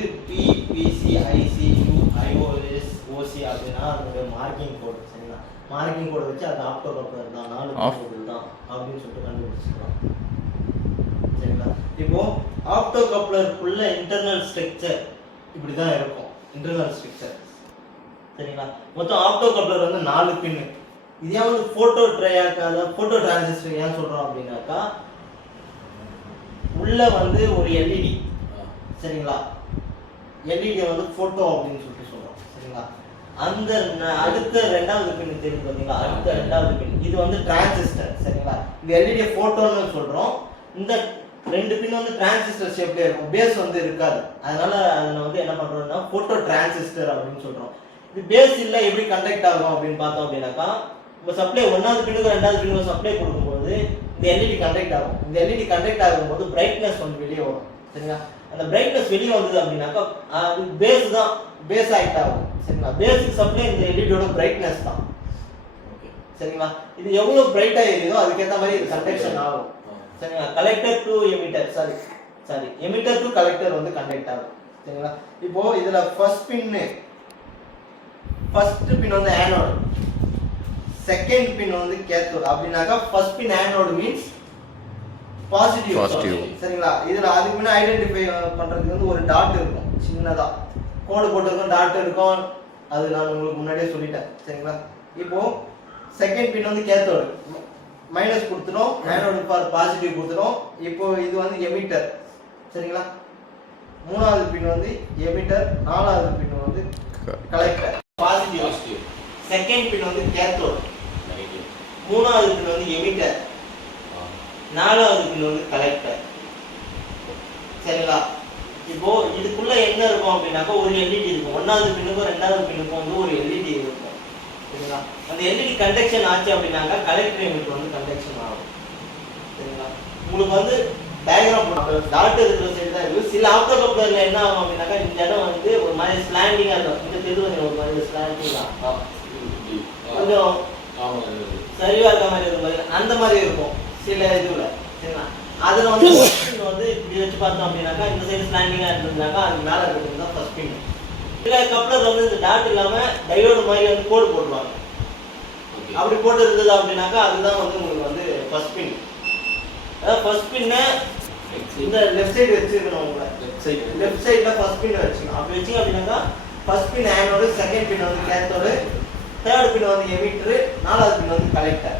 BBC ICU iOS ஓசி அப்படின்னா அதோட marking கோடு சரிங்களா. மார்க்கிங் கோடு வச்சு அது ஆப்டோ கப்ளர் தான் 4 கோடு தான் அப்படின்னு சொல்லிட்டு கண்டுபிடிச்சிக்கலாம் சரிங்களா. இப்போ ஆப்டோ கப்ளருக்குள்ள இன்டர்னல் ஸ்ட்ரக்சர் இப்படி தான் இருக்கும். இன்டர்னல் ஸ்ட்ரக்சர் சரிங்களா. மொத்தம் ஆப்டோ கப்ளர் வந்து 4 பின். இதே வந்து போட்டோ போட்டோ டிரான்சிஸ்டர் ஏன் சொல்றோம் அப்படின்னாக்கா உள்ள வந்து ஒரு எல்இடி சரிங்களா. எல்இடி வந்து போட்டோ அப்படின்னு சொல்லிட்டு சொல்றோம் சரிங்களா. அந்த அடுத்த ரெண்டாவது பின் தெரியும் பார்த்தீங்களா, அடுத்த ரெண்டாவது பின் இது வந்து டிரான்சிஸ்டர் சரிங்களா. இந்த எல்இடி போட்டோன்னு சொல்றோம். இந்த 2 பின் வந்து டிரான்சிஸ்டர் ஷேப்ல இருக்கும், பேஸ் வந்து இருக்காது. அதனால அதில் வந்து என்ன பண்றோம்னா போட்டோ டிரான்சிஸ்டர் அப்படின்னு சொல்றோம். இது பேஸ் இல்லை எப்படி கண்டக்ட் ஆகும் அப்படின்னு பார்த்தோம் அப்படின்னாக்கா இப்போ சப்ளை 1வது பின்னுக்கு 2வது பின்னுக்கு சப்ளை கொடுக்கும்போது இந்த எல்இடி கண்டக்ட் ஆகும். இந்த எல்இடி கண்டக்ட் ஆகும்போது பிரைட்னஸ் வந்து வெளியே வரும் சரிங்களா. அந்த பிரைட்னஸ் வெளியே வந்தது அப்படின்னாக்கா அது பேஸ் தான், பேஸ் ஆக்ட் ஆகும் சரிங்களா. பேஸுக்கு சப்ளை இந்த எல்இடியோட பிரைட்னஸ் தான் சரிங்களா. இது எவ்வளவு பிரைட்டா இருக்குதோ அதுக்கேற்ற மாதிரி இது கண்டக்ஷன் ஆகும் சரிங்களா. Collector to emitter sorry emitter to collector வந்து கண்டக்ட் ஆகும் சரிங்களா. இப்போ இதுல ஃபர்ஸ்ட் பின் வந்து ஆனோட், செகண்ட் பின் வந்து கேத்தோட் அப்படினாக்கா ஃபர்ஸ்ட் பின் ஆனோட் மீன்ஸ் பாசிட்டிவ் சரிங்களா. இதுல அதுக்கு முன்ன ஐடென்டிஃபை பண்றதுக்கு வந்து ஒரு டாட் இருக்கும், சின்னதா கோடு போட்டுருக்கும், டாட் இருக்கும். அது நான் உங்களுக்கு முன்னாடியே சொல்லிட்டேன் சரிங்களா. இப்போ செகண்ட் பின் வந்து கேத்தோட் மைனஸ் கொடுத்துரும், ஆனோட் ஃபார் பாசிட்டிவ் கொடுத்துரும். இப்போ இது வந்து எமிட்டர் சரிங்களா. 3வது பின் வந்து எமிட்டர், 4வது பின் வந்து கலெக்டர் பாசிட்டிவ். செகண்ட் பின் வந்து கேத்தோட், 3வது பின் வந்து எமிட்டர், 4வது பின் வந்து கலெக்டர் சரிங்களா. இப்போ இதுக்குள்ள என்ன இருக்கும் அப்படின்னாக்கா ஒரு எல்இடி இருக்கும். 1வது பின்னுக்கும் 2வது பின்னுக்கும் வந்து ஒரு எல்இடி இருக்கும் சரிங்களா. அந்த எல்இடி கண்டக்ஷன் ஆச்சு அப்படின்னாக்கா கலெக்டர் யூனிட் வந்து கண்டக்ஷன் ஆகும் சரிங்களா. உங்களுக்கு வந்து டயக்ராம் டாட் இருக்கிற சைடு தான் இருக்கு. சில ஆப்டோ கப்ளர்ல என்ன ஆகும் அப்படின்னாக்கா இந்த இடம் வந்து ஒரு மாதிரி ஸ்லாண்டிங்கா இருக்கும். இந்த தெருவு ஒரு மாதிரி ஸ்லாண்டிங்கா கொஞ்சம் சரிவா இருக்க மாதிரி இருக்கும், அந்த மாதிரி இருக்கும் சில இதுல சரிங்களா. அதுல வந்து வந்து இப்படி வச்சு பார்த்தோம் அப்படின்னாக்கா இந்த சைடு ஸ்லாண்டிங்கா இருந்ததுனாக்கா அது மேல இருக்கிறது தான் ஃபர்ஸ்ட் பின். சில கப்ளர் வந்து இந்த டாட் இல்லாம டையோடு மாதிரி வந்து கோடு போடுவாங்க. அப்படி போட்டு இருந்தது அப்படின்னாக்கா அதுதான் வந்து உங்களுக்கு வந்து ஃபர்ஸ்ட் பின். அதாவது ஃபர்ஸ்ட் பின்னை இந்த லெஃப்ட் சைடு வச்சிருக்கணும். உங்களை லெஃப்ட் சைடுல ஃபர்ஸ்ட் பின் வச்சுக்கணும். அப்படி வச்சிங்க அப்படின்னாக்கா ஃபர்ஸ்ட் பின் ஆனோடு, செகண்ட் பின் வந்து கேத்தோடு, தேர்ட் பின் வந்து எமிட்டர், 4வது பின் வந்து கலெக்டர்.